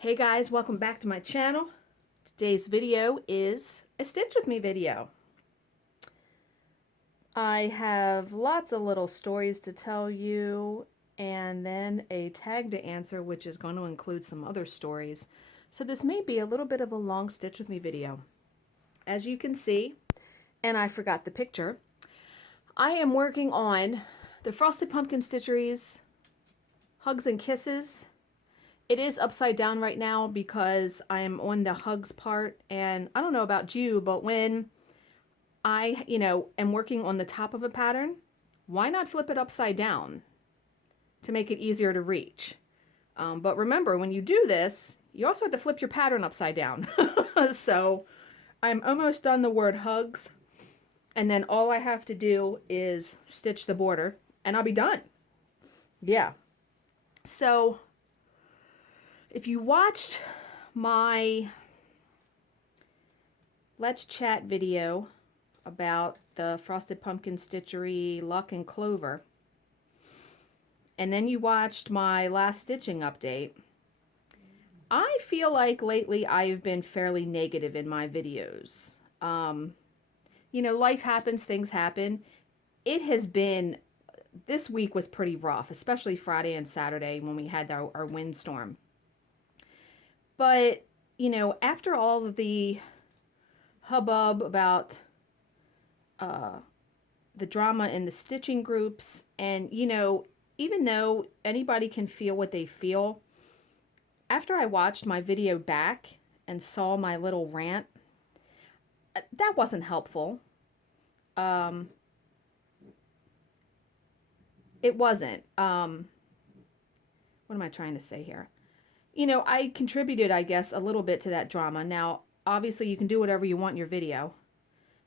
Hey guys, welcome back to my channel. Today's video is a Stitch With Me video. I have lots of little stories to tell you and then a tag to answer, which is going to include some other stories. So this may be a little bit of a long Stitch With Me video. As you can see, and I forgot the picture, I am working on the Frosted Pumpkin Stitcheries Hugs and Kisses. It is upside down right now because I'm on the hugs part, and I don't know about you, but when I, am working on the top of a pattern, why not flip it upside down to make it easier to reach? But remember, when you do this, you also have to flip your pattern upside down. So I'm almost done the word hugs, and then all I have to do is stitch the border, and I'll be done. Yeah. So if you watched my Let's Chat video about the Frosted Pumpkin Stitchery Luck and Clover, and then you watched my last stitching update, I feel like lately I've been fairly negative in my videos. Life happens, things happen. It has been, this week was pretty rough, especially Friday and Saturday when we had our windstorm. But, after all of the hubbub about the drama in the stitching groups, and, even though anybody can feel what they feel, after I watched my video back and saw my little rant, that wasn't helpful. It wasn't. What am I trying to say here? I contributed, I guess, a little bit to that drama. Now, obviously, you can do whatever you want in your video,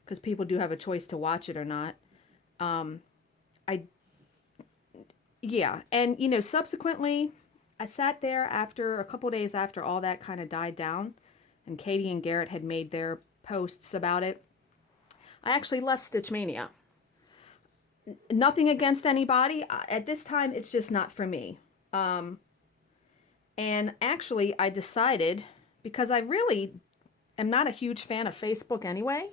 because people do have a choice to watch it or not. And, subsequently, I sat there after a couple days after all that kind of died down, and Katie and Garrett had made their posts about it. I actually left Stitch Mania. Nothing against anybody. At this time, it's just not for me. And actually, I decided, because I really am not a huge fan of Facebook anyway,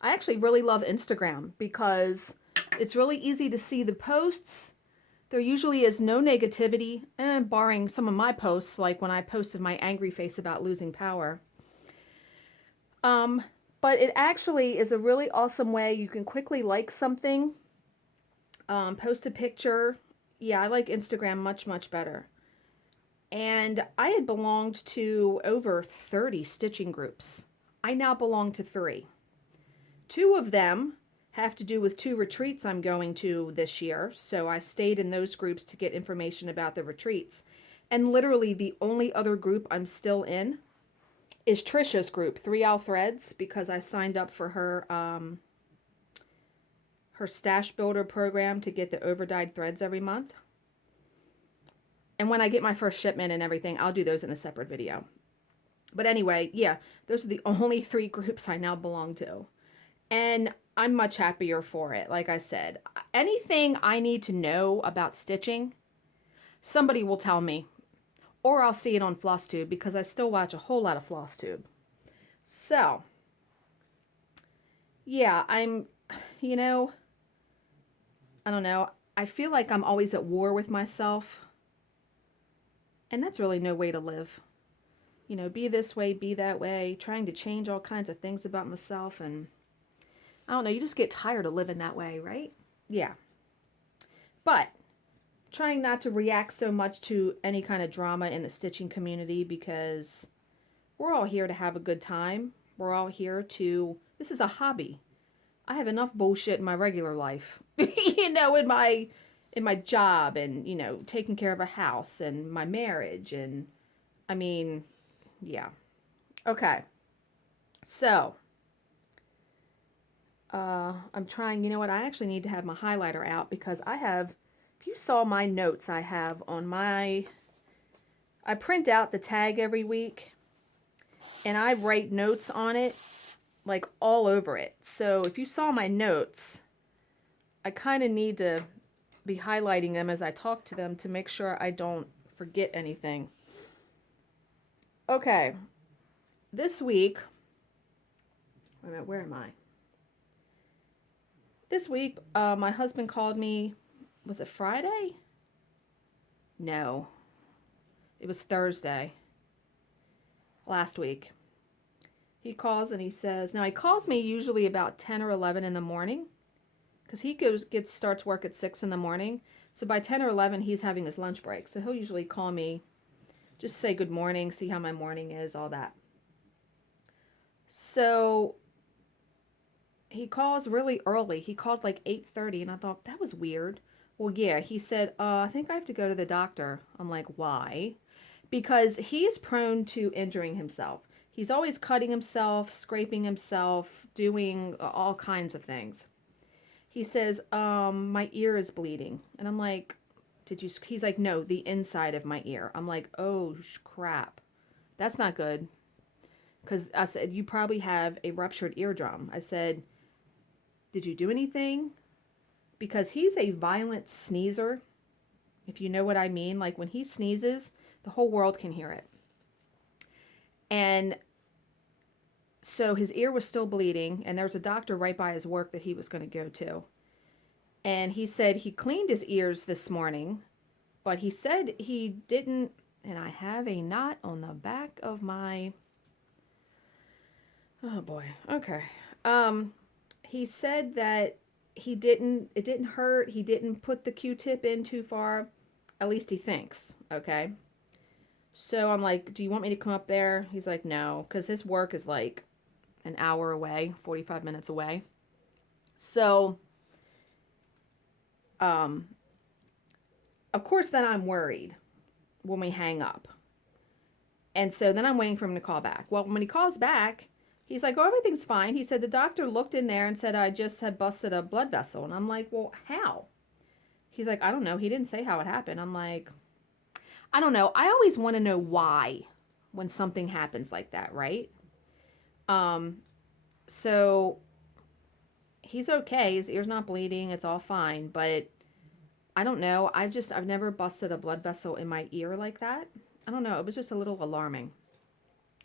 I actually really love Instagram because it's really easy to see the posts. There usually is no negativity, barring some of my posts, like when I posted my angry face about losing power. But it actually is a really awesome way. You can quickly like something, post a picture. Yeah, I like Instagram much, much better. And I had belonged to over 30 stitching groups. I now belong to 3. 2 of them have to do with 2 retreats I'm going to this year, so I stayed in those groups to get information about the retreats. And literally the only other group I'm still in is Trisha's group, 3 Owl Threads, because I signed up for her her stash builder program to get the overdyed threads every month. And when I get my first shipment and everything, I'll do those in a separate video. But anyway, yeah, those are the only 3 groups I now belong to. And I'm much happier for it. Like I said, anything I need to know about stitching, somebody will tell me. Or I'll see it on Flosstube, because I still watch a whole lot of Flosstube. So, yeah, I don't know. I feel like I'm always at war with myself. And that's really no way to live. Be this way, be that way, trying to change all kinds of things about myself. And I don't know, you just get tired of living that way, right? Yeah. But trying not to react so much to any kind of drama in the stitching community, because we're all here to have a good time. We're all here to, this is a hobby. I have enough bullshit in my regular life, in my job, and, taking care of a house and my marriage. And I mean, yeah. Okay. So, I'm trying, I actually need to have my highlighter out, because I have, if you saw my notes I have on I print out the tag every week, and I write notes on it, like all over it. So if you saw my notes, I kind of need to be highlighting them as I talk to them to make sure I don't forget anything. Okay, this week, wait a minute, where am I? This week, my husband called me, was it Friday? No, it was Thursday, last week. He calls and he says, now he calls me usually about 10 or 11 in the morning, because he starts work at 6 in the morning. So by 10 or 11, he's having his lunch break. So he'll usually call me, just say good morning, see how my morning is, all that. So he calls really early. He called like 8:30, and I thought, that was weird. Well, yeah, he said, I think I have to go to the doctor. I'm like, why? Because he is prone to injuring himself. He's always cutting himself, scraping himself, doing all kinds of things. He says, my ear is bleeding. And I'm like, he's like, no, the inside of my ear. I'm like, oh, crap. That's not good. Because I said, you probably have a ruptured eardrum. I said, did you do anything? Because he's a violent sneezer, if you know what I mean. Like when he sneezes, the whole world can hear it. And so his ear was still bleeding, and there was a doctor right by his work that he was going to go to. And he said he cleaned his ears this morning, but he said he didn't, and I have a knot on the back of my, oh boy, okay. He said that it didn't hurt, he didn't put the Q-tip in too far, at least he thinks, okay? So I'm like, do you want me to come up there? He's like, no, because his work is like an hour away, 45 minutes away. So, of course, then I'm worried when we hang up. And so then I'm waiting for him to call back. Well, when he calls back, he's like, oh, everything's fine. He said the doctor looked in there and said I just had busted a blood vessel. And I'm like, well, how? He's like, I don't know. He didn't say how it happened. I'm like, I don't know. I always want to know why when something happens like that, right? So he's okay. His ear's not bleeding. It's all fine. But I don't know. I've never busted a blood vessel in my ear like that. I don't know. It was just a little alarming.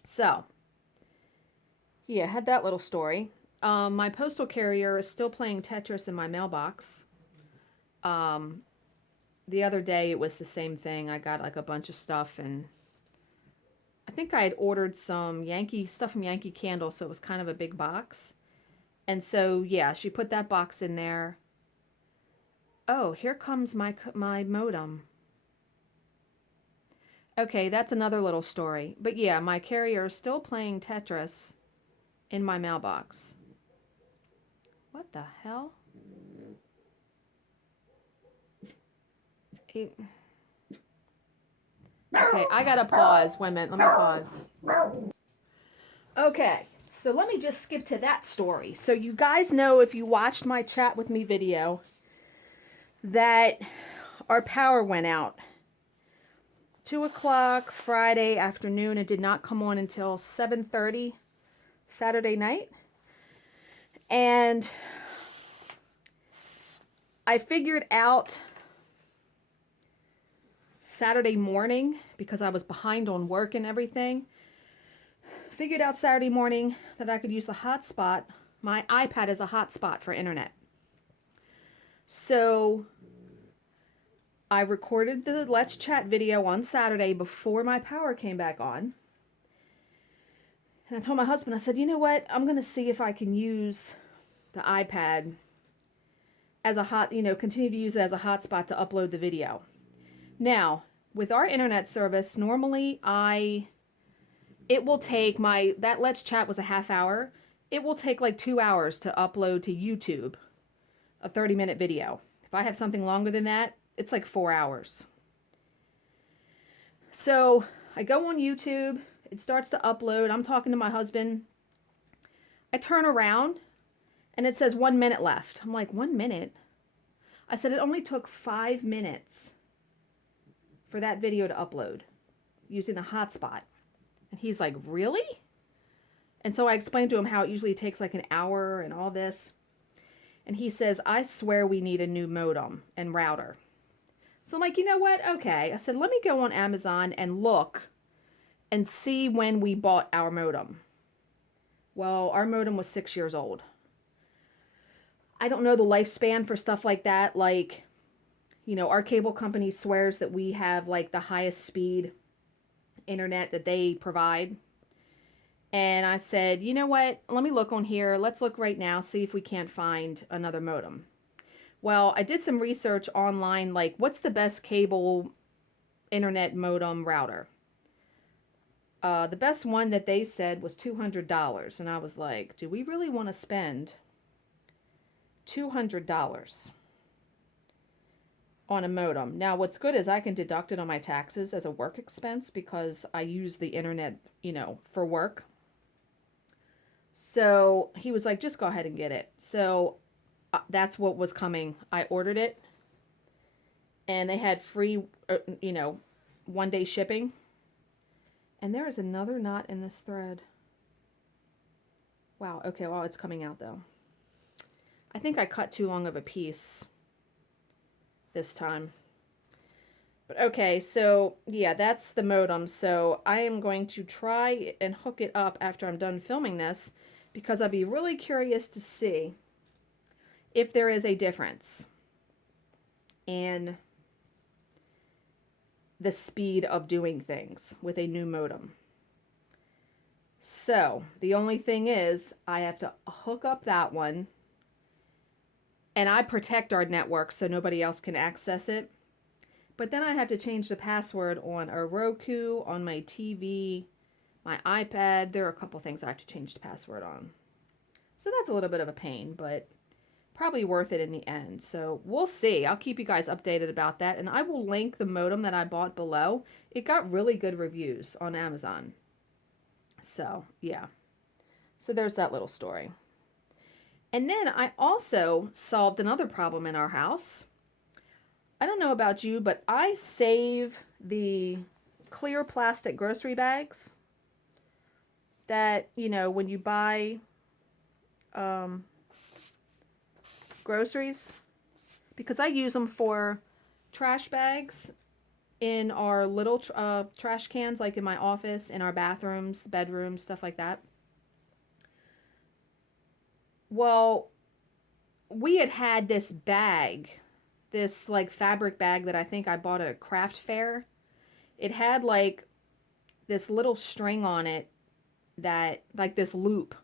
So, yeah, I had that little story. My postal carrier is still playing Tetris in my mailbox. The other day it was the same thing. I got like a bunch of stuff, and I think I had ordered some Yankee stuff from Yankee Candle, so it was kind of a big box. And so, yeah, she put that box in there. Oh, here comes my modem. Okay, that's another little story. But yeah, my carrier is still playing Tetris in my mailbox. What the hell? Okay, I gotta pause. Wait a minute, let me pause. Okay, so let me just skip to that story. So you guys know, if you watched my chat with me video, that our power went out 2 o'clock Friday afternoon. It did not come on until 7:30 Saturday night. And I figured out Saturday morning, because I was behind on work and everything, figured out Saturday morning that I could use the hotspot. My iPad is a hotspot for internet. So I recorded the Let's Chat video on Saturday before my power came back on. And I told my husband, I said, you know what? I'm going to see if I can use the iPad as a continue to use it as a hotspot to upload the video. Now, with our internet service, normally it will take that Let's Chat was a half hour. It will take like 2 hours to upload to YouTube a 30-minute video. If I have something longer than that, it's like 4 hours. So I go on YouTube. It starts to upload. I'm talking to my husband. I turn around and it says 1 minute left. I'm like, 1 minute? I said, it only took 5 minutes for that video to upload using the hotspot. And he's like, really? And so I explained to him how it usually takes like an hour and all this. And he says, I swear we need a new modem and router. So I'm like, you know what? Okay. I said, let me go on Amazon and look and see when we bought our modem. Well, our modem was 6 years old. I don't know the lifespan for stuff like that. Like, you know, our cable company swears that we have like the highest speed internet that they provide. And I said, you know what? Let me look on here. Let's look right now, see if we can't find another modem. Well, I did some research online, like what's the best cable internet modem router? The best one that they said was $200. And I was like, do we really want to spend $200 on a modem? Now, what's good is I can deduct it on my taxes as a work expense because I use the internet, you know, for work. So he was like, just go ahead and get it. So that's what was coming. I ordered it and they had free, you know, 1-day shipping. And there is another knot in this thread. Wow. Okay. Well, it's coming out though. I think I cut too long of a piece this time. But okay, so yeah, that's the modem. So I am going to try and hook it up after I'm done filming this because I'd be really curious to see if there is a difference in the speed of doing things with a new modem. So the only thing is I have to hook up that one and I protect our network so nobody else can access it. But then I have to change the password on a Roku, on my TV, my iPad. There are a couple things I have to change the password on. So that's a little bit of a pain, but probably worth it in the end. So we'll see. I'll keep you guys updated about that. And I will link the modem that I bought below. It got really good reviews on Amazon. So yeah. So there's that little story. And then I also solved another problem in our house. I don't know about you, but I save the clear plastic grocery bags that, you know, when you buy groceries, because I use them for trash bags in our little trash cans, like in my office, in our bathrooms, bedrooms, stuff like that. Well, we had this bag, this like fabric bag that I think I bought at a craft fair. It had like this little string on it that, like this loop,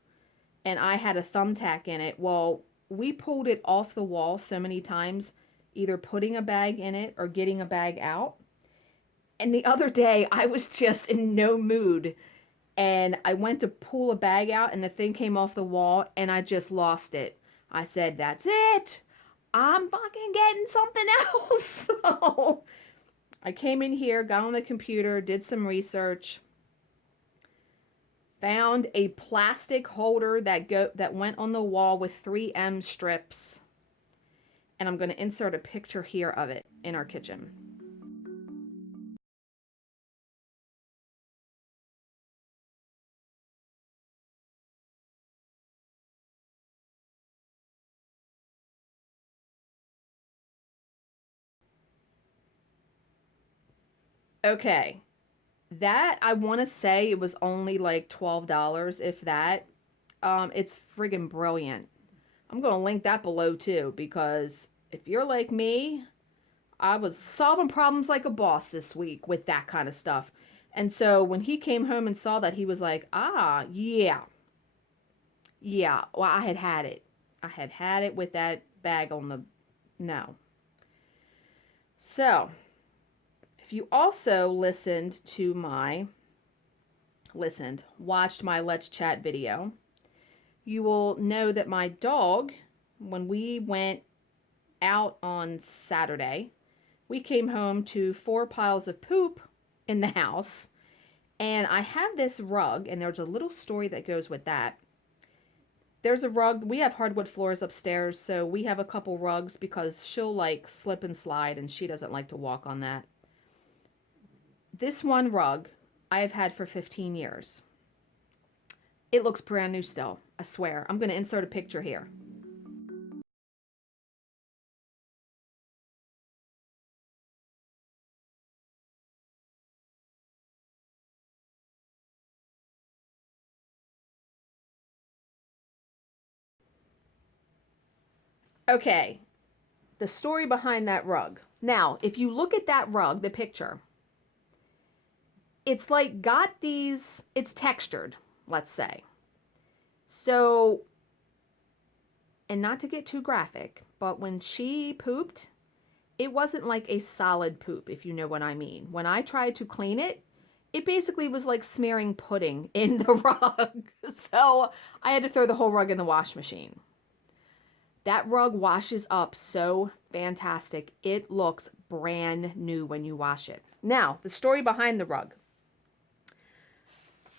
and I had a thumbtack in it. Well, we pulled it off the wall so many times, either putting a bag in it or getting a bag out. And the other day, I was just in no mood. And I went to pull a bag out and the thing came off the wall and I just lost it. I said, that's it. I'm fucking getting something else. So I came in here, got on the computer, did some research, found a plastic holder that went on the wall with 3M strips. And I'm going to insert a picture here of it in our kitchen. Okay. That, I want to say it was only like $12, if that. It's friggin' brilliant. I'm going to link that below too, because if you're like me, I was solving problems like a boss this week with that kind of stuff. And so when he came home and saw that, he was like, ah, yeah. Yeah, well, I had it. I had it with that bag on the... No. So, if you also watched my Let's Chat video, you will know that my dog, when we went out on Saturday, we came home to 4 piles of poop in the house. And I have this rug, and there's a little story that goes with that. There's a rug. We have hardwood floors upstairs, so we have a couple rugs because she'll like slip and slide, and she doesn't like to walk on that. This one rug I have had for 15 years. It looks brand new still, I swear. I'm going to insert a picture here. Okay, the story behind that rug. Now, if you look at that rug, the picture, it's like got these, it's textured, let's say. So, and not to get too graphic, but when she pooped, it wasn't like a solid poop, if you know what I mean. When I tried to clean it, it basically was like smearing pudding in the rug. So I had to throw the whole rug in the wash machine. That rug washes up so fantastic. It looks brand new when you wash it. Now, the story behind the rug.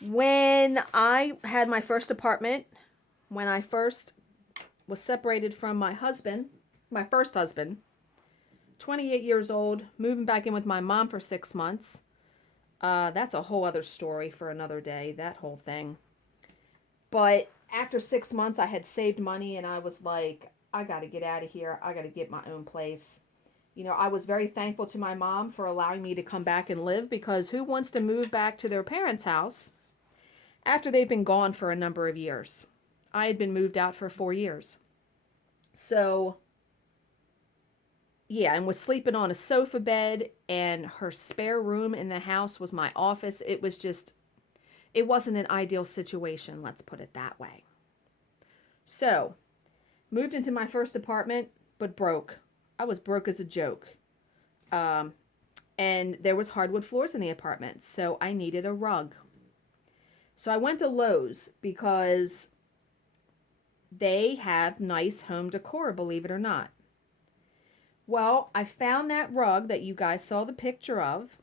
When I had my first apartment, when I first was separated from my husband, my first husband, 28 years old, moving back in with my mom for 6 months. That's a whole other story for another day, that whole thing. But after 6 months, I had saved money and I was like, I got to get out of here. I got to get my own place. You know, I was very thankful to my mom for allowing me to come back and live, because who wants to move back to their parents' house after they've been gone for a number of years? I had been moved out for 4 years. So, yeah, and was sleeping on a sofa bed, and her spare room in the house was my office. It was just, it wasn't an ideal situation, let's put it that way. So, moved into my first apartment, but broke. I was broke as a joke. And there was hardwood floors in the apartment, so I needed a rug. So I went to Lowe's because they have nice home decor, believe it or not. Well, I found that rug that you guys saw the picture of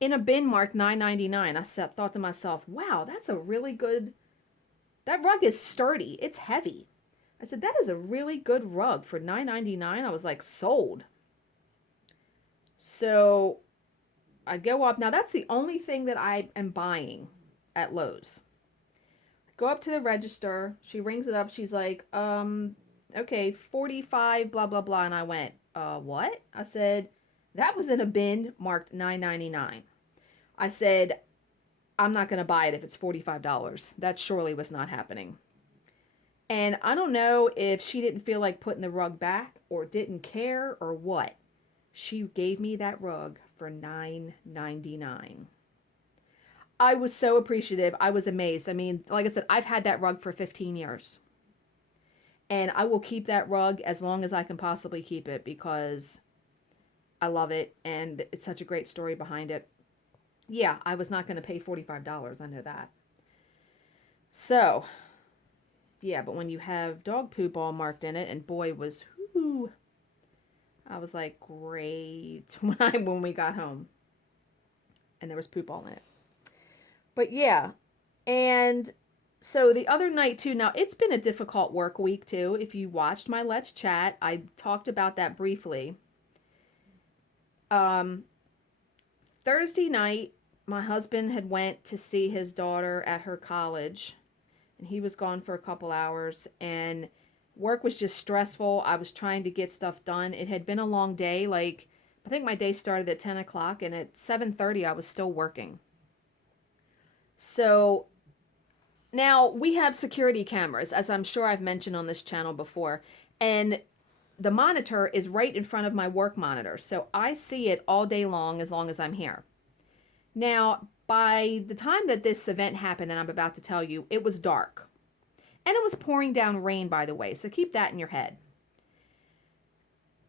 in a bin marked $9.99. I thought to myself, wow, that's a really good, that rug is sturdy. It's heavy. I said, that is a really good rug for $9.99. I was like, sold. So I go up. Now, that's the only thing that I am buying at Lowe's. Go up to the register. She rings it up. She's like, okay, 45, blah, blah, blah. And I went, what? I said, that was in a bin marked $9.99. I said, I'm not going to buy it if it's $45. That surely was not happening. And I don't know if she didn't feel like putting the rug back or didn't care or what. She gave me that rug for $9.99. I was so appreciative. I was amazed. I mean, like I said, I've had that rug for 15 years. And I will keep that rug as long as I can possibly keep it, because I love it and it's such a great story behind it. Yeah, I was not going to pay $45. I know that. So, yeah, but when you have dog poop all marked in it, and boy was, whoo, I was like, great, when we got home. And there was poop all in it. But yeah, and so the other night too, now it's been a difficult work week too. If you watched my Let's Chat, I talked about that briefly. Thursday night, my husband had went to see his daughter at her college, and he was gone for a couple hours, and work was just stressful. I was trying to get stuff done. It had been a long day. Like, I think my day started at 10 o'clock, and at 7:30 I was still working. So now we have security cameras, as I'm sure I've mentioned on this channel before, and the monitor is right in front of my work monitor. So I see it all day long as I'm here. Now, by the time that this event happened that I'm about to tell you, it was dark. And it was pouring down rain, by the way, so keep that in your head.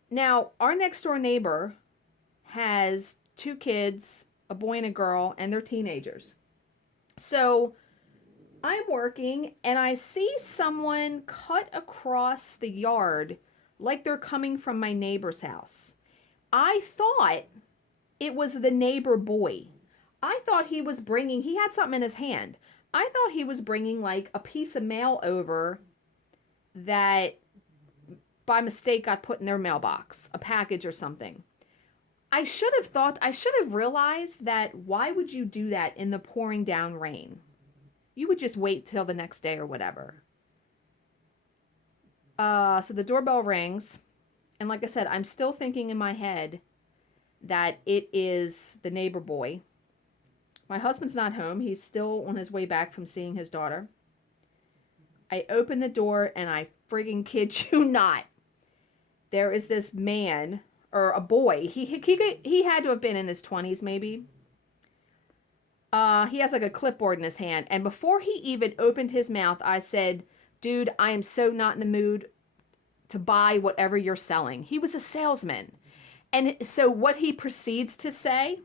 Now, our next door neighbor has 2 kids, a boy and a girl, and they're teenagers. So I'm working and I see someone cut across the yard like they're coming from my neighbor's house. I thought it was the neighbor boy. I thought he had something in his hand. I thought he was bringing like a piece of mail over that by mistake got put in their mailbox, a package or something. I should have realized that why would you do that in the pouring down rain? You would just wait till the next day or whatever. So the doorbell rings, and like I said, I'm still thinking in my head that it is the neighbor boy. My husband's not home. He's still on his way back from seeing his daughter. I open the door, and I friggin' kid you not, there is this man or a boy. He had to have been in his 20s maybe. He has like a clipboard in his hand, and before he even opened his mouth, I said, "Dude, I am so not in the mood to buy whatever you're selling." He was a salesman. And so what he proceeds to say,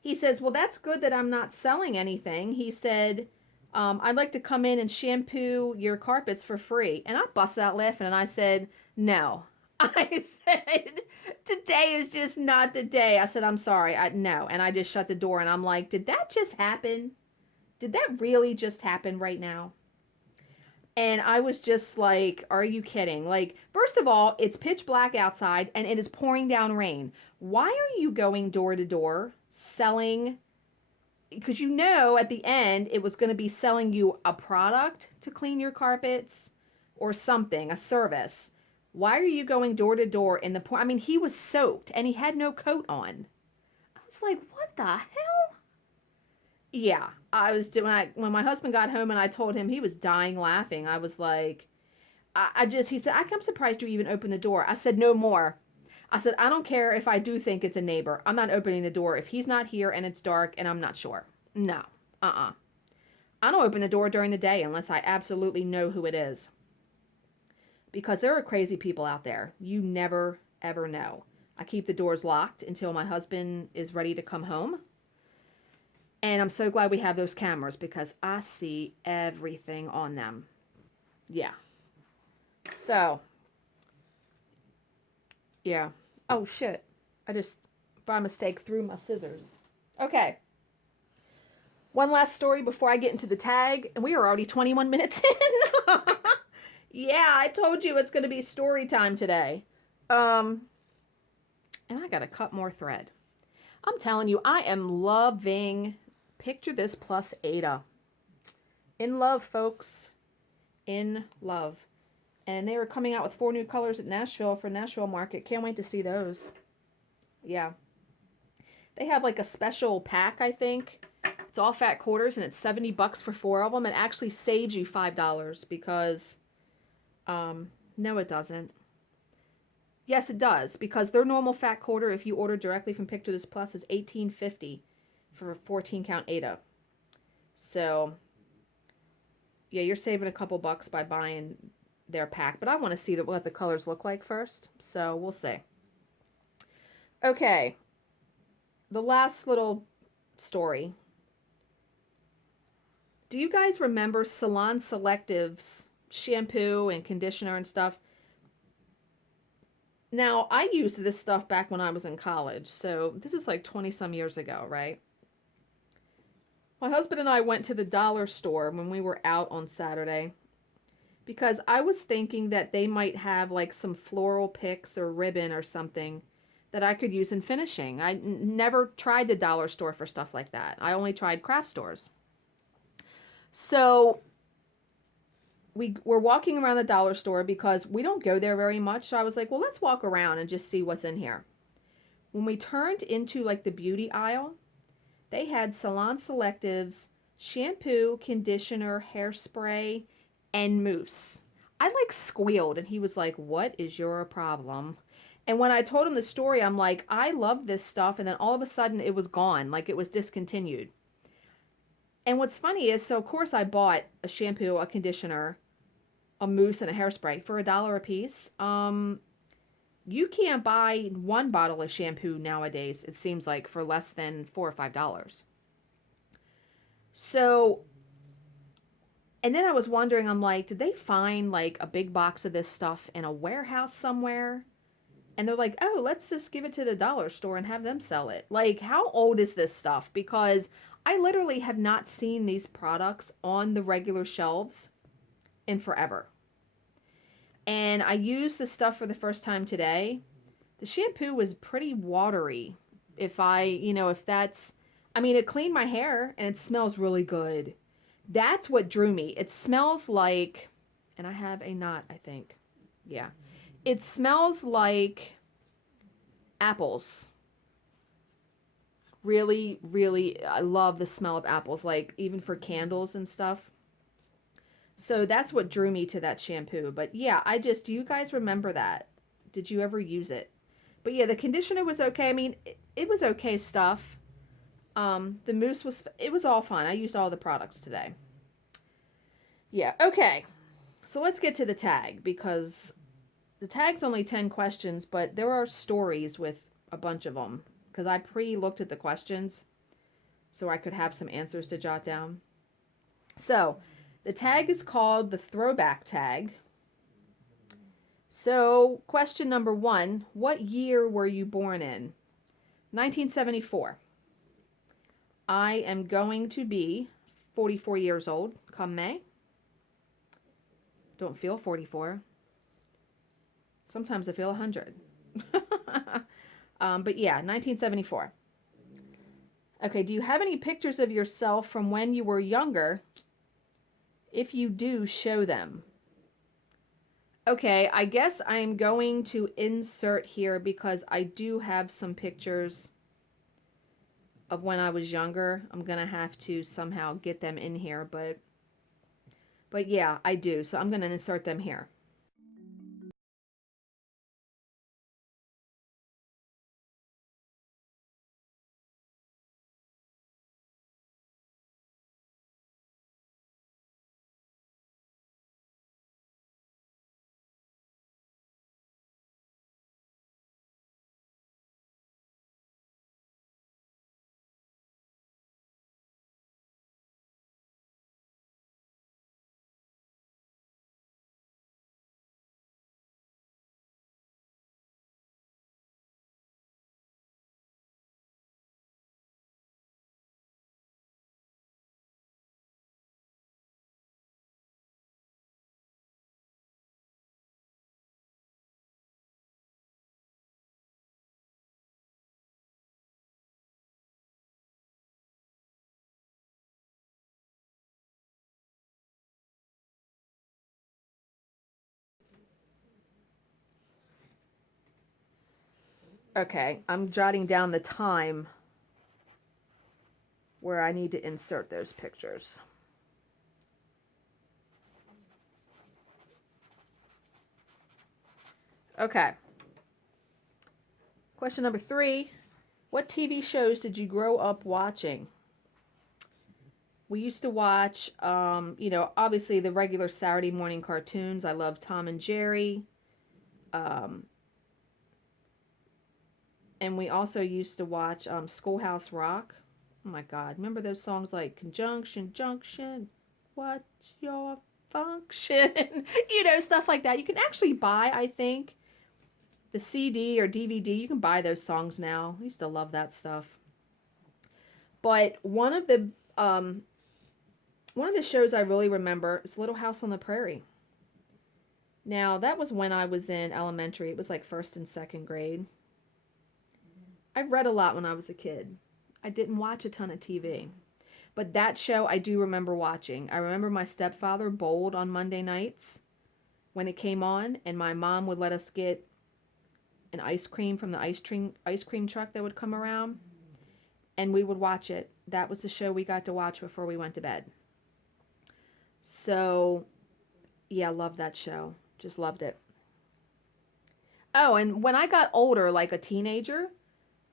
he says, "Well, that's good that I'm not selling anything." He said, "I'd like to come in and shampoo your carpets for free." And I busted out laughing and I said, "No." I said, "Today is just not the day." I said, "I'm sorry. No." And I just shut the door and I'm like, did that just happen? Did that really just happen right now? And I was just like, are you kidding? Like, first of all, it's pitch black outside and it is pouring down rain. Why are you going door to door selling? Because you know at the end it was going to be selling you a product to clean your carpets or something, a service. Why are you going door to door in the pour? I mean, he was soaked and he had no coat on. I was like, what the hell? Yeah, I was doing. When my husband got home and I told him, he was dying laughing. I was like, he said, I'm surprised you even opened the door. I said, no more. I said, I don't care if I do think it's a neighbor. I'm not opening the door if he's not here and it's dark and I'm not sure. No, I don't open the door during the day unless I absolutely know who it is. Because there are crazy people out there. You never, ever know. I keep the doors locked until my husband is ready to come home. And I'm so glad we have those cameras because I see everything on them. Yeah. So, yeah. Oh, shit. I just, by mistake, threw my scissors. Okay. One last story before I get into the tag. And we are already 21 minutes in. Yeah, I told you it's going to be story time today. And I got to cut more thread. I'm telling you, I am loving Picture This Plus Ada. In love, folks. In love. And they were coming out with 4 new colors at Nashville for Nashville Market. Can't wait to see those. Yeah. They have like a special pack, I think. It's all fat quarters and it's $70 for 4 of them. It actually saves you $5 because, no it doesn't. Yes, it does because their normal fat quarter, if you order directly from Picture This Plus, is $18.50 for a 14 count Ada. So, yeah, you're saving a couple bucks by buying their pack. But I want to see what the colors look like first. So, we'll see. Okay. The last little story. Do you guys remember Salon Selective's shampoo and conditioner and stuff? Now, I used this stuff back when I was in college. So, this is like 20 some years ago, right? My husband and I went to the dollar store when we were out on Saturday because I was thinking that they might have like some floral picks or ribbon or something that I could use in finishing. I never tried the dollar store for stuff like that. I only tried craft stores. So we were walking around the dollar store because we don't go there very much. So I was like, well, let's walk around and just see what's in here. When we turned into like the beauty aisle, they had Salon Selective's shampoo, conditioner, hairspray, and mousse. I like squealed and he was like, what is your problem? And when I told him the story, I'm like, I love this stuff. And then all of a sudden it was gone, like it was discontinued. And what's funny is, so of course I bought a shampoo, a conditioner, a mousse, and a hairspray for $1 a piece. You can't buy one bottle of shampoo nowadays, it seems like, for less than $4 or $5. So, and then I was wondering, I'm like, did they find like a big box of this stuff in a warehouse somewhere? And they're like, oh, let's just give it to the dollar store and have them sell it. Like, how old is this stuff? Because I literally have not seen these products on the regular shelves in forever. And I used the stuff for the first time today. The shampoo was pretty watery. If that's, I mean, it cleaned my hair and it smells really good. That's what drew me. It smells like, and I have a knot, I think. Yeah. It smells like apples. Really, really, I love the smell of apples, like even for candles and stuff. So that's what drew me to that shampoo. But yeah, do you guys remember that? Did you ever use it? But yeah, the conditioner was okay. I mean, it was okay stuff. The mousse was, it was all fine. I used all the products today. Yeah, okay. So let's get to the tag, because the tag's only 10 questions, but there are stories with a bunch of them, because I pre-looked at the questions so I could have some answers to jot down. So the tag is called the throwback tag. So question number 1, what year were you born in? 1974. I am going to be 44 years old come May. Don't feel 44. Sometimes I feel 100. But yeah, 1974. Okay, do you have any pictures of yourself from when you were younger? If you do, show them. Okay, I guess I'm going to insert here because I do have some pictures of when I was younger. I'm going to have to somehow get them in here, but yeah, I do. So I'm going to insert them here. Okay, I'm jotting down the time where I need to insert those pictures. Okay. Question number 3. What TV shows did you grow up watching? We used to watch, obviously the regular Saturday morning cartoons. I love Tom and Jerry. And we also used to watch Schoolhouse Rock. Oh my God. Remember those songs like Conjunction, Junction, What's Your Function? Stuff like that. You can actually buy, I think, the CD or DVD. You can buy those songs now. I used to love that stuff. But one of the shows I really remember is Little House on the Prairie. Now, that was when I was in elementary. It was like first and second grade. I've read a lot when I was a kid. I didn't watch a ton of TV. But that show I do remember watching. I remember my stepfather bowled on Monday nights when it came on, and my mom would let us get an ice cream from the ice cream truck that would come around, and we would watch it. That was the show we got to watch before we went to bed. So, yeah, loved that show. Just loved it. Oh, and when I got older, like a teenager,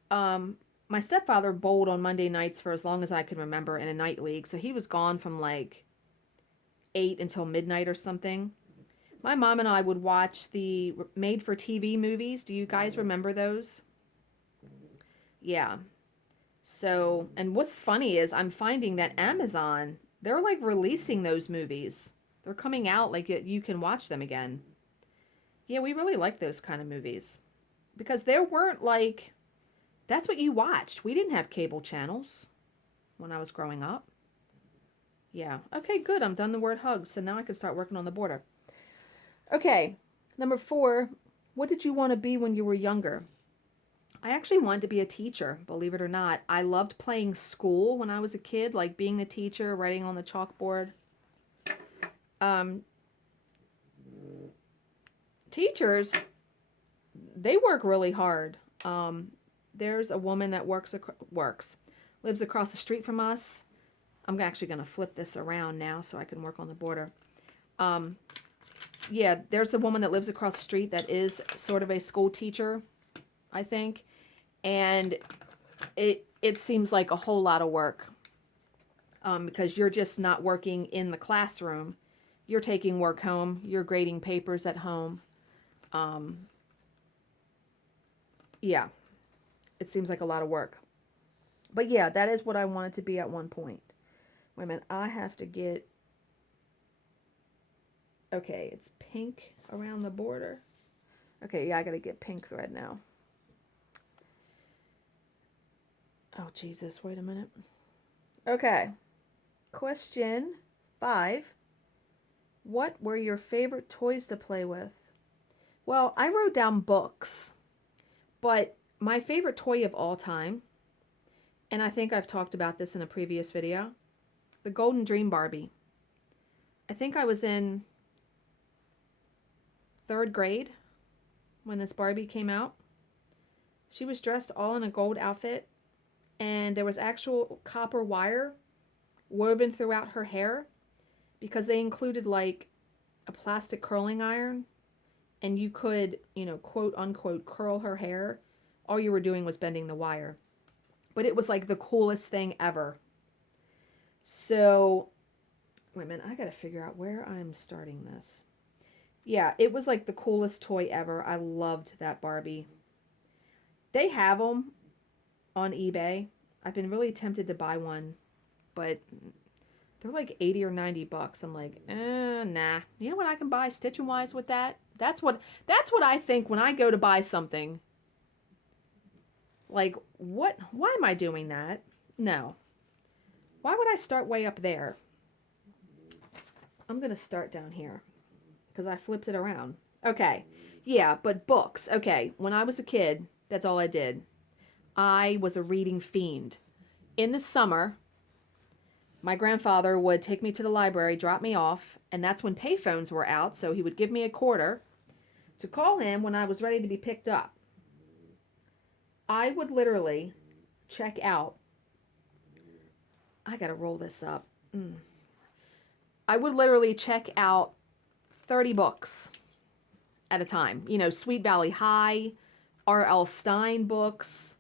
my stepfather bowled on Monday nights for as long as I can remember in a night league. So he was gone from like 8 until midnight or something. My mom and I would watch the made-for-TV movies. Do you guys remember those? Yeah. So, and what's funny is I'm finding that Amazon, they're like releasing those movies. They're coming out like you can watch them again. Yeah, we really like those kind of movies. Because there weren't like, that's what you watched. We didn't have cable channels when I was growing up. Yeah. Okay, good. I'm done the word hug. So now I can start working on the border. Okay. Number 4. What did you want to be when you were younger? I actually wanted to be a teacher, believe it or not. I loved playing school when I was a kid, like being the teacher, writing on the chalkboard. Teachers, they work really hard. There's a woman that lives across the street from us. I'm actually going to flip this around now so I can work on the border. yeah, there's a woman that lives across the street that is sort of a school teacher, I think. And it seems like a whole lot of work, because you're just not working in the classroom. You're taking work home. You're grading papers at home. Yeah, it seems like a lot of work. But yeah, that is what I wanted to be at one point. Wait a minute, I have to get... Okay, it's pink around the border. Okay, yeah, I gotta get pink thread now. Oh, Jesus, wait a minute. Okay, question 5. What were your favorite toys to play with? Well, I wrote down books, but my favorite toy of all time, and I think I've talked about this in a previous video, the Golden Dream Barbie. I think I was in 3rd grade when this Barbie came out. She was dressed all in a gold outfit, and there was actual copper wire woven throughout her hair, because they included like a plastic curling iron, and you could, you know, quote unquote, curl her hair. All you were doing was bending the wire. But it was like the coolest thing ever. So, wait a minute, I gotta figure out where I'm starting this. Yeah, it was like the coolest toy ever. I loved that Barbie. They have them on eBay. I've been really tempted to buy one, but they're like 80 or 90 bucks. I'm like, nah. You know what I can buy Stitch and Wise with that? That's what I think when I go to buy something. Like, what? Why am I doing that? No. Why would I start way up there? I'm going to start down here because I flipped it around. Okay. Yeah, but books. Okay. When I was a kid, that's all I did. I was a reading fiend. In the summer, my grandfather would take me to the library, drop me off, and that's when payphones were out, so he would give me a quarter to call him when I was ready to be picked up. I would literally check out... I gotta roll this up. I would literally check out 30 books at a time. You know, Sweet Valley High, R.L. Stine books.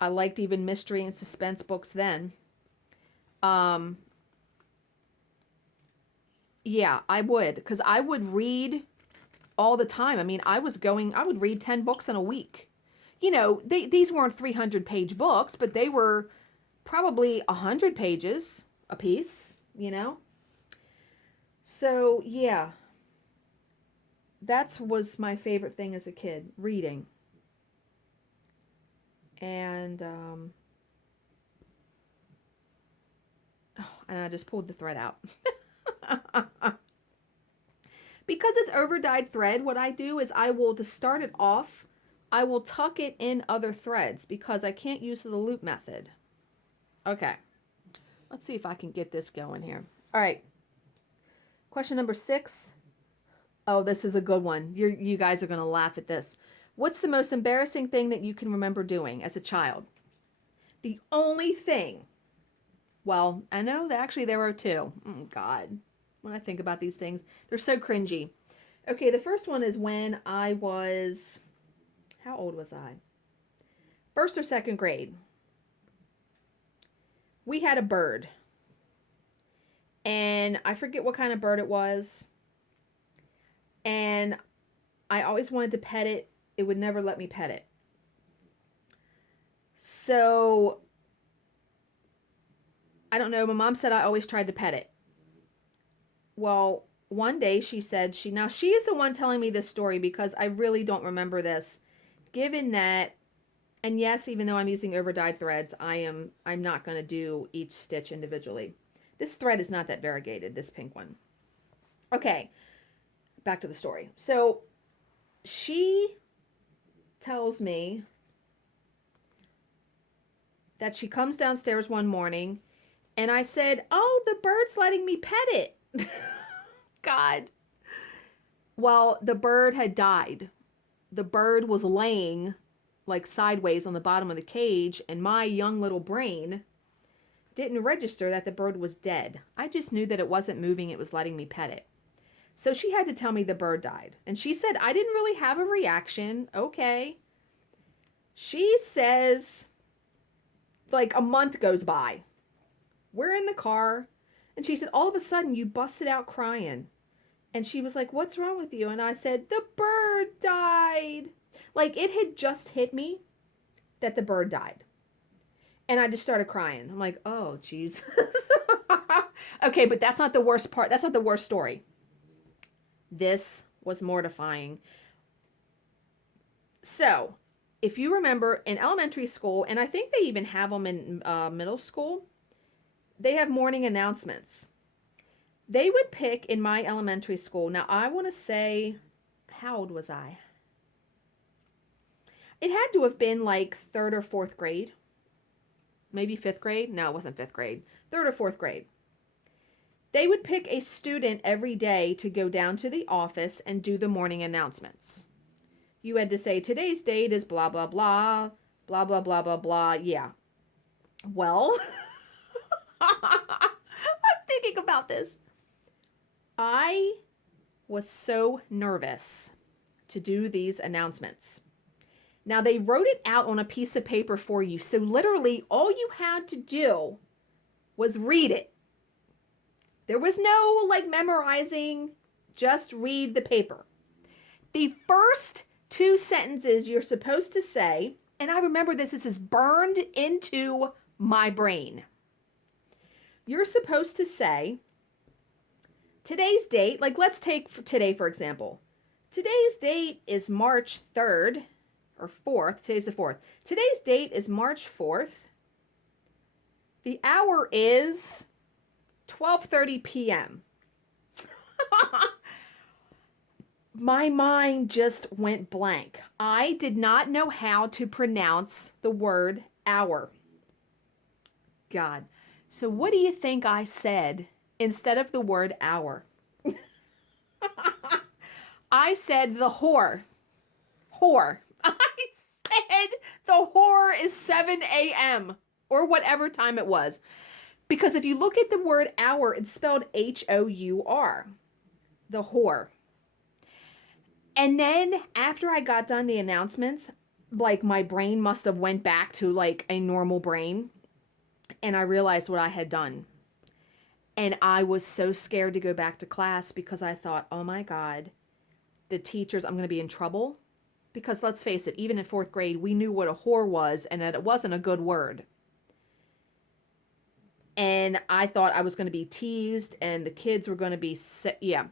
I liked even mystery and suspense books then. Yeah, I would, because I would read all the time. I mean, I would read 10 books in a week. You know, these weren't 300-page books, but they were probably 100 pages a piece, you know? So, yeah. That was my favorite thing as a kid, reading. And I just pulled the thread out. Because it's over-dyed thread, what I do is I will, to start it off, I will tuck it in other threads because I can't use the loop method. Okay. Let's see if I can get this going here. All right. Question number 6. Oh, this is a good one. You guys are going to laugh at this. What's the most embarrassing thing that you can remember doing as a child? The only thing. Well, I know that actually there are 2. Oh, God. When I think about these things, they're so cringy. Okay, the first one is when I was... How old was I? 1st or 2nd grade. We had a bird. And I forget what kind of bird it was. And I always wanted to pet it. It would never let me pet it. So, I don't know. My mom said I always tried to pet it. Well, one day she said now she is the one telling me this story because I really don't remember this. Given that, and yes, even though I'm using over-dyed threads, I'm not going to do each stitch individually. This thread is not that variegated, this pink one. Okay, back to the story. So she tells me that she comes downstairs one morning and I said, "Oh, the bird's letting me pet it." God. Well, the bird had died. The bird was laying like sideways on the bottom of the cage, and my young little brain didn't register that the bird was dead. I just knew that it wasn't moving, it was letting me pet it. So she had to tell me the bird died. And she said, I didn't really have a reaction. Okay. She says, like a month goes by. We're in the car. And she said, all of a sudden you busted out crying. And she was like, what's wrong with you? And I said, the bird died. Like it had just hit me that the bird died. And I just started crying. I'm like, oh, Jesus. Okay, but that's not the worst part. That's not the worst story. This was mortifying. So, if you remember in elementary school, and I think they even have them in middle school, they have morning announcements. They would pick in my elementary school. Now, I want to say, how old was I? It had to have been like 3rd or 4th grade. Maybe 5th grade. No, it wasn't 5th grade. 3rd or 4th grade. They would pick a student every day to go down to the office and do the morning announcements. You had to say, today's date is blah, blah, blah, blah, blah, blah, blah, blah. Yeah. Well, I'm thinking about this. I was so nervous to do these announcements. Now, they wrote it out on a piece of paper for you. So literally, all you had to do was read it. There was no like memorizing, just read the paper. The first 2 sentences you're supposed to say, and I remember this is burned into my brain. You're supposed to say, today's date, like let's take today for example. Today's date is March 3rd or 4th. Today's the 4th. Today's date is March 4th. The hour is 12:30 p.m. My mind just went blank. I did not know how to pronounce the word hour. God. So what do you think I said instead of the word hour? I said the whore. Whore. I said the whore is 7 a.m. or whatever time it was. Because if you look at the word hour, it's spelled H-O-U-R. The whore. And then after I got done the announcements, like my brain must have went back to like a normal brain. And I realized what I had done. And I was so scared to go back to class because I thought, oh my God, the teachers, I'm going to be in trouble. Because let's face it, even in 4th grade, we knew what a whore was and that it wasn't a good word. And I thought I was going to be teased and the kids were going to be, yeah.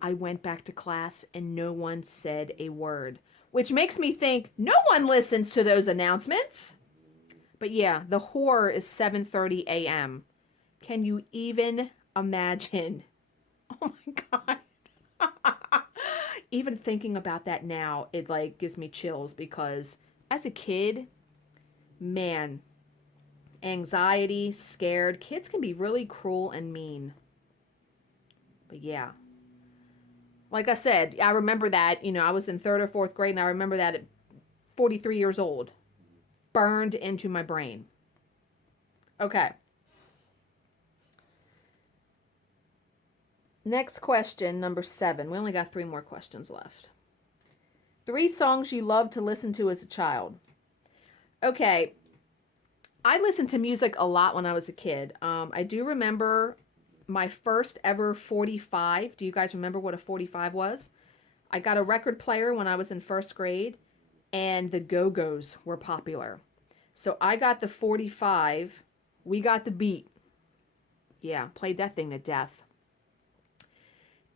I went back to class and no one said a word. Which makes me think, no one listens to those announcements. But yeah, the whore is 7:30 a.m. Can you even imagine? Oh my God. Even thinking about that now, it like gives me chills because as a kid, man, anxiety, scared, kids can be really cruel and mean. But yeah. Like I said, I remember that, I was in 3rd or 4th grade and I remember that at 43 years old. Burned into my brain. Okay. Next question, number 7. We only got 3 more questions left. 3 songs you loved to listen to as a child. Okay. I listened to music a lot when I was a kid. I do remember my first ever 45. Do you guys remember what a 45 was? I got a record player when I was in 1st grade, and the Go-Go's were popular. So I got the 45. We got the beat. Yeah, played that thing to death.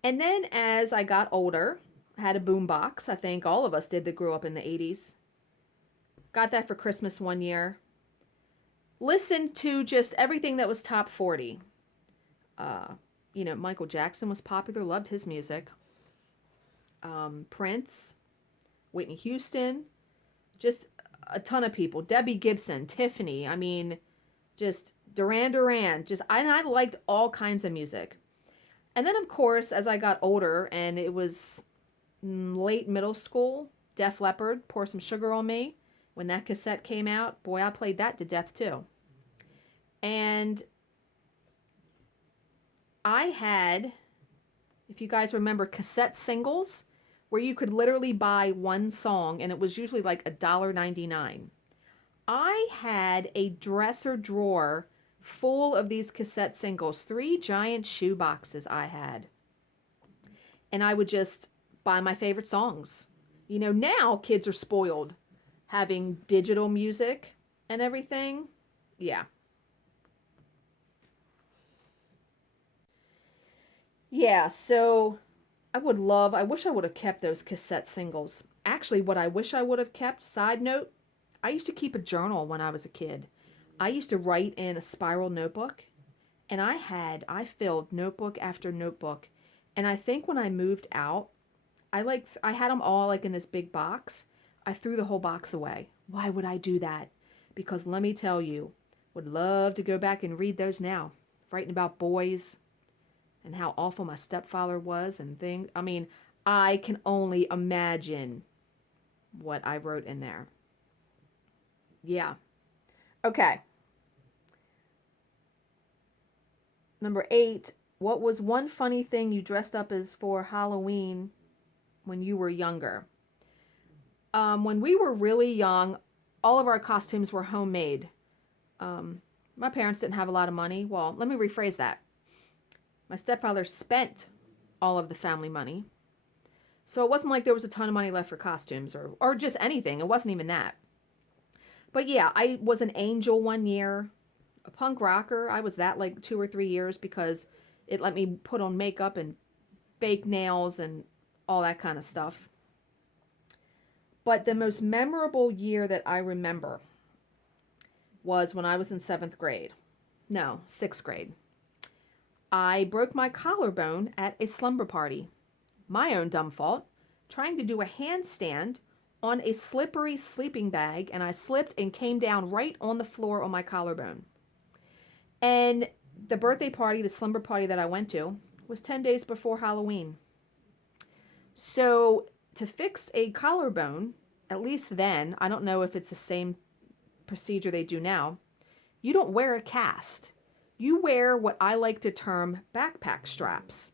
And then as I got older, I had a boombox. I think all of us did that grew up in the 80s. Got that for Christmas one year. Listened to just everything that was top 40. Michael Jackson was popular. Loved his music. Prince. Whitney Houston. Just a ton of people. Debbie Gibson. Tiffany. I mean, just Duran Duran. I liked all kinds of music. And then, of course, as I got older and it was late middle school, Def Leppard, Pour Some Sugar on Me. When that cassette came out, boy, I played that to death too. And I had, If you guys remember cassette singles, where you could literally buy one song and it was usually like $1.99. I had a dresser drawer full of these cassette singles, 3 giant shoe boxes I had. And I would just buy my favorite songs. You know, now kids are spoiled having digital music and everything. Yeah. Yeah, so I wish I would have kept those cassette singles. Actually, what I wish I would have kept, side note, I used to keep a journal when I was a kid. I used to write in a spiral notebook, and I filled notebook after notebook. And I think when I moved out, I had them all like in this big box. I threw the whole box away. Why would I do that? Because let me tell you, would love to go back and read those now. Writing about boys and how awful my stepfather was and things. I mean, I can only imagine what I wrote in there. Yeah. Okay. Number 8, what was one funny thing you dressed up as for Halloween when you were younger? When we were really young, all of our costumes were homemade. My parents didn't have a lot of money. Well, let me rephrase that. My stepfather spent all of the family money. So it wasn't like there was a ton of money left for costumes or just anything. It wasn't even that. But yeah, I was an angel one year. A punk rocker. I was that like 2 or 3 years because it let me put on makeup and fake nails and all that kind of stuff. But the most memorable year that I remember was when I was in 7th grade. No, 6th grade. I broke my collarbone at a slumber party. My own dumb fault, trying to do a handstand on a slippery sleeping bag, and I slipped and came down right on the floor on my collarbone. And the birthday party, the slumber party that I went to, was 10 days before Halloween. So to fix a collarbone, at least then, I don't know if it's the same procedure they do now, you don't wear a cast. You wear what I like to term backpack straps.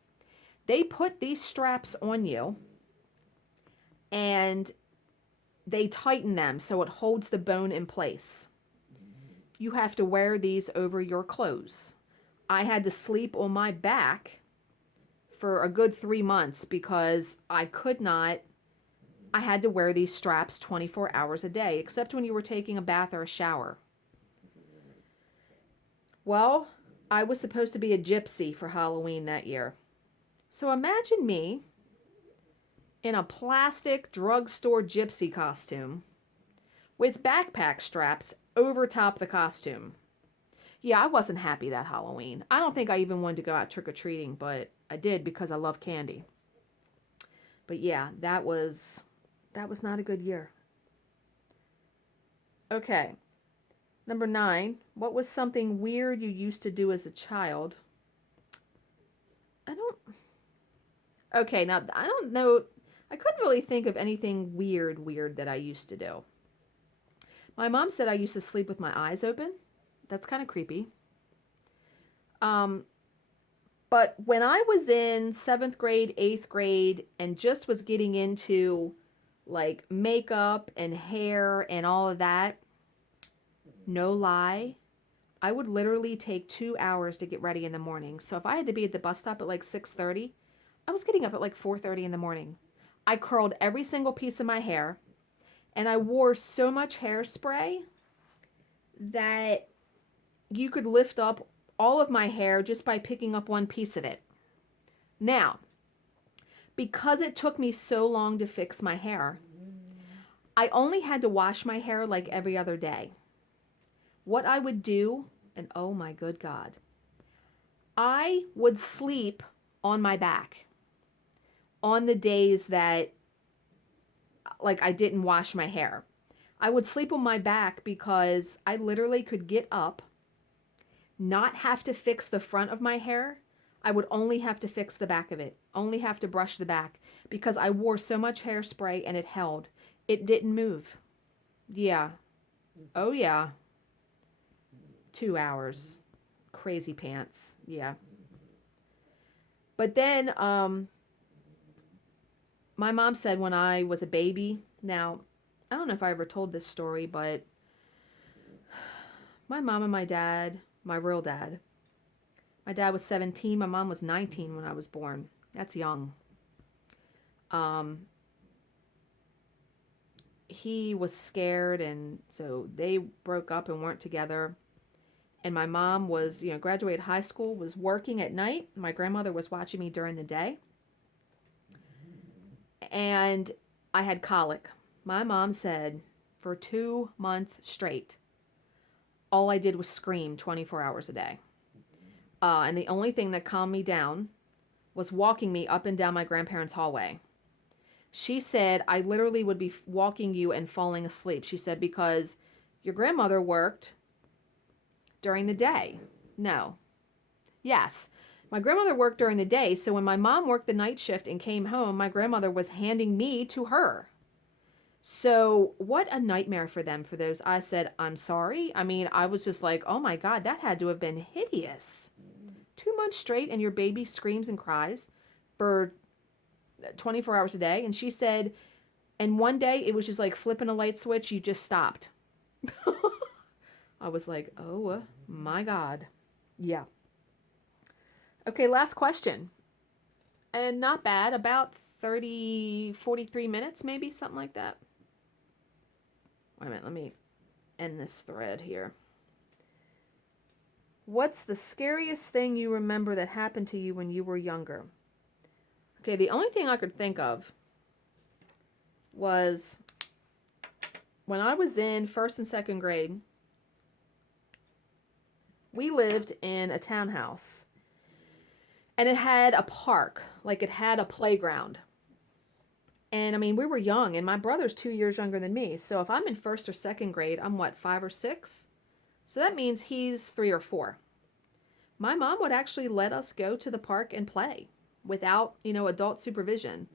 They put these straps on you and they tighten them so it holds the bone in place. You have to wear these over your clothes. I had to sleep on my back for a good 3 months because I had to wear these straps 24 hours a day, except when you were taking a bath or a shower. Well, I was supposed to be a gypsy for Halloween that year. So imagine me in a plastic drugstore gypsy costume with backpack straps over top the costume. Yeah, I wasn't happy that Halloween. I don't think I even wanted to go out trick-or-treating, but I did because I love candy. But yeah, that was not a good year. Okay. Number 9, what was something weird you used to do as a child? Okay, now I don't know. I couldn't really think of anything weird that I used to do. My mom said I used to sleep with my eyes open. That's kind of creepy. But when I was in 7th grade, 8th grade, and just was getting into like makeup and hair and all of that, no lie, I would literally take 2 hours to get ready in the morning. So if I had to be at the bus stop at like 6:30, I was getting up at like 4:30 in the morning. I curled every single piece of my hair, and I wore so much hairspray that you could lift up all of my hair just by picking up one piece of it. Now, because it took me so long to fix my hair, I only had to wash my hair like every other day. What I would do, and oh my good God, I would sleep on my back on the days that like I didn't wash my hair. I would sleep on my back because I literally could get up, not have to fix the front of my hair. I would only have to fix the back of it, only have to brush the back because I wore so much hairspray and it held. It didn't move. Yeah. Oh yeah. 2 hours. Crazy pants. Yeah. But then my mom said when I was a baby, now, I don't know if I ever told this story, but my mom and my dad, my real dad, my dad was 17, my mom was 19 when I was born. That's young. He was scared, and so they broke up and weren't together. And my mom was, graduated high school, was working at night. My grandmother was watching me during the day. And I had colic. My mom said for 2 months straight, all I did was scream 24 hours a day. And the only thing that calmed me down was walking me up and down my grandparents' hallway. She said, I literally would be walking you and falling asleep. She said, because your grandmother worked during the day. No. Yes. My grandmother worked during the day, so when my mom worked the night shift and came home, my grandmother was handing me to her. So what a nightmare for them, for those. I said, I'm sorry. I mean, I was just like, oh my God, that had to have been hideous. 2 months straight and your baby screams and cries for 24 hours a day. And she said, and one day it was just like flipping a light switch. You just stopped. I was like, oh my God. Yeah. Okay, last question. And not bad, about 43 minutes, maybe, something like that. Wait a minute, let me end this thread here. What's the scariest thing you remember that happened to you when you were younger? Okay, the only thing I could think of was when I was in 1st and 2nd grade, we lived in a townhouse. And it had a park, like it had a playground. And I mean, we were young, and my brother's 2 years younger than me. So if I'm in 1st or 2nd grade, I'm what, 5 or 6? So that means he's 3 or 4. My mom would actually let us go to the park and play without, adult supervision.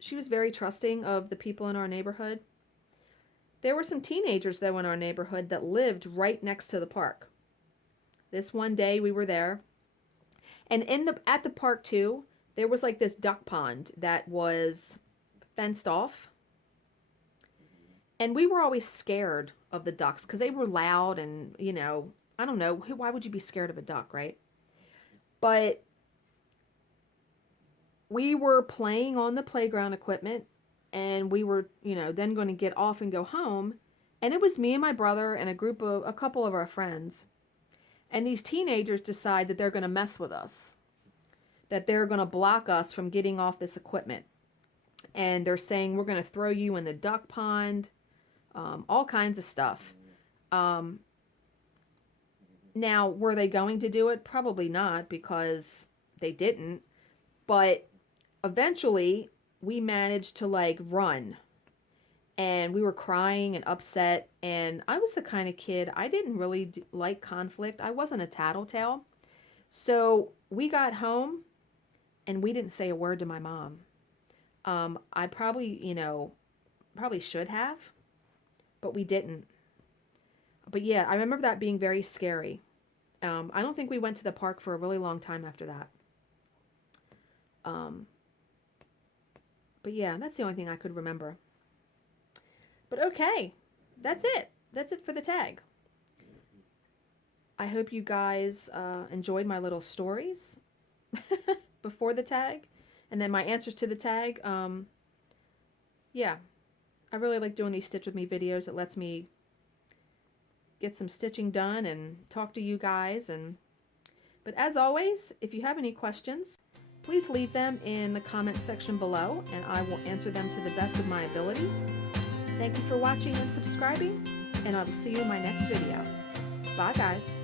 She was very trusting of the people in our neighborhood. There were some teenagers, though, in our neighborhood that lived right next to the park. This one day we were there. And at the park, too, there was like this duck pond that was fenced off. And we were always scared of the ducks because they were loud and, I don't know, why would you be scared of a duck, right? But we were playing on the playground equipment, and we were, then going to get off and go home. And it was me and my brother and a couple of our friends. And these teenagers decide that they're going to mess with us, that they're going to block us from getting off this equipment. And they're saying, we're going to throw you in the duck pond, all kinds of stuff. Now, were they going to do it? Probably not, because they didn't. But eventually, we managed to run. And we were crying and upset. And I was the kind of kid, I didn't really like conflict. I wasn't a tattletale. So we got home and we didn't say a word to my mom. I probably, probably should have, but we didn't. But yeah, I remember that being very scary. I don't think we went to the park for a really long time after that. But yeah, that's the only thing I could remember. But okay, that's it. That's it for the tag. I hope you guys enjoyed my little stories before the tag. And then my answers to the tag. Yeah, I really like doing these Stitch With Me videos. It lets me get some stitching done and talk to you guys. But as always, if you have any questions, please leave them in the comments section below, and I will answer them to the best of my ability. Thank you for watching and subscribing, and I will see you in my next video. Bye, guys.